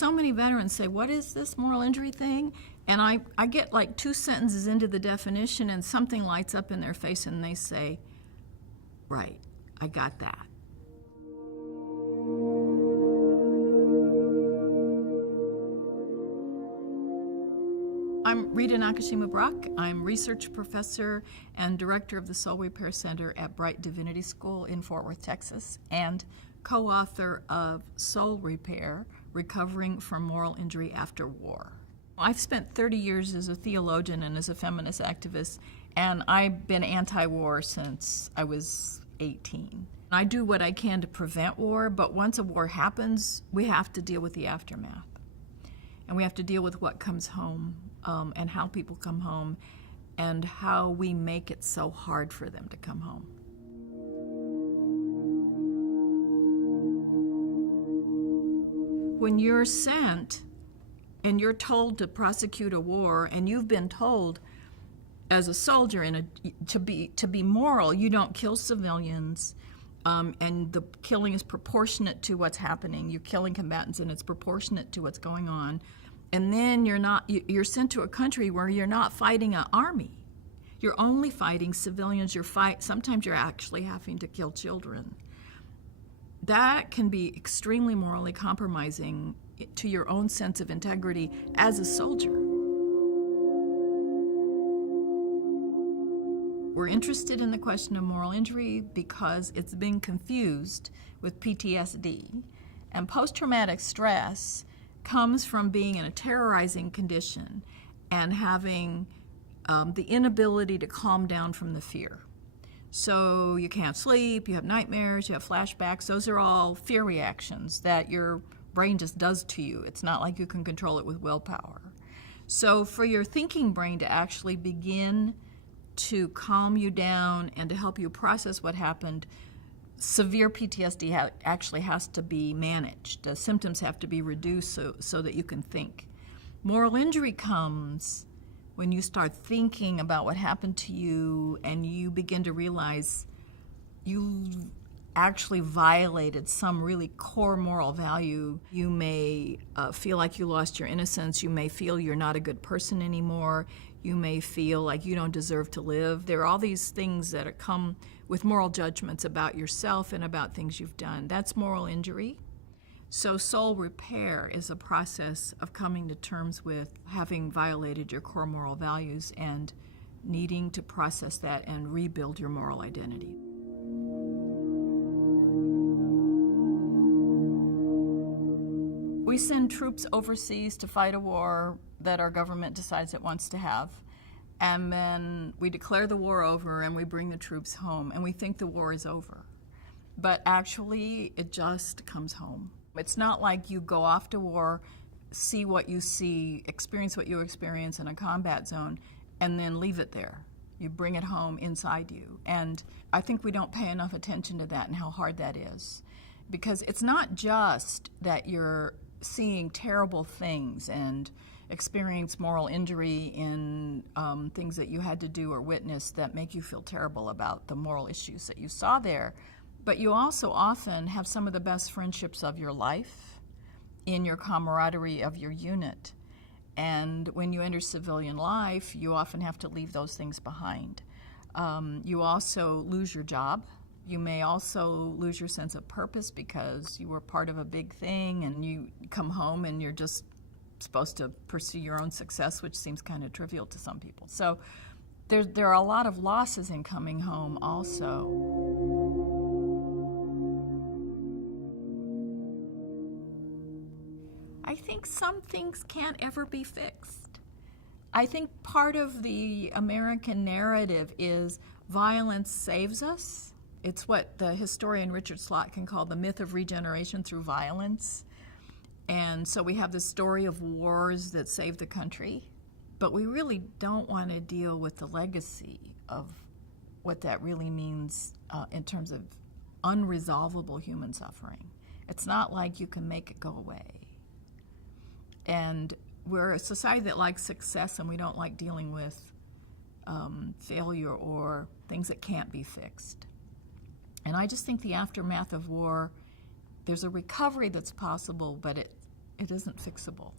so many veterans say, what is this moral injury thing? And I get like 2 sentences into the definition and something lights up in their face and they say, right, I got that. I'm Rita Nakashima Brock. I'm research professor and director of the Soul Repair Center at Bright Divinity School in Fort Worth, Texas, and co-author of Soul Repair, Recovering from Moral Injury After War. I've spent 30 years as a theologian and as a feminist activist, and I've been anti-war since I was 18. I do what I can to prevent war, but once a war happens, we have to deal with the aftermath. And we have to deal with what comes home, and how people come home, and how we make it so hard for them to come home. When you're sent and you're told to prosecute a war, and you've been told as a soldier to be moral, you don't kill civilians, and the killing is proportionate to what's happening. You're killing combatants and it's proportionate to what's going on. And then you're sent to a country where you're not fighting an army. You're only fighting civilians. Sometimes you're actually having to kill children. That can be extremely morally compromising to your own sense of integrity as a soldier. We're interested in the question of moral injury because it's been confused with PTSD. And post-traumatic stress comes from being in a terrorizing condition and having the inability to calm down from the fear. So you can't sleep, you have nightmares, you have flashbacks. Those are all fear reactions that your brain just does to you. It's not like you can control it with willpower. So for your thinking brain to actually begin to calm you down and to help you process what happened, severe PTSD actually has to be managed. The symptoms have to be reduced so that you can think. Moral injury comes when you start thinking about what happened to you and you begin to realize you actually violated some really core moral value. You may feel like you lost your innocence. You may feel you're not a good person anymore. You may feel like you don't deserve to live. There are all these things that come with moral judgments about yourself and about things you've done. That's moral injury. So soul repair is a process of coming to terms with having violated your core moral values and needing to process that and rebuild your moral identity. We send troops overseas to fight a war that our government decides it wants to have. And then we declare the war over and we bring the troops home and we think the war is over. But actually, it just comes home. It's not like you go off to war, see what you see, experience what you experience in a combat zone, and then leave it there. You bring it home inside you. And I think we don't pay enough attention to that and how hard that is. Because it's not just that you're seeing terrible things and experience moral injury in things that you had to do or witness that make you feel terrible about the moral issues that you saw there, but you also often have some of the best friendships of your life in your camaraderie of your unit. And when you enter civilian life, you often have to leave those things behind. You also lose your job. You may also lose your sense of purpose because you were part of a big thing and you come home and you're just supposed to pursue your own success, which seems kind of trivial to some people. So there are a lot of losses in coming home also. I think some things can't ever be fixed. I think part of the American narrative is violence saves us. It's what the historian Richard Slotkin called the myth of regeneration through violence. And so we have the story of wars that saved the country, but we really don't want to deal with the legacy of what that really means in terms of unresolvable human suffering. It's not like you can make it go away. And we're a society that likes success and we don't like dealing with failure or things that can't be fixed. And I just think the aftermath of war, there's a recovery that's possible, but It isn't fixable.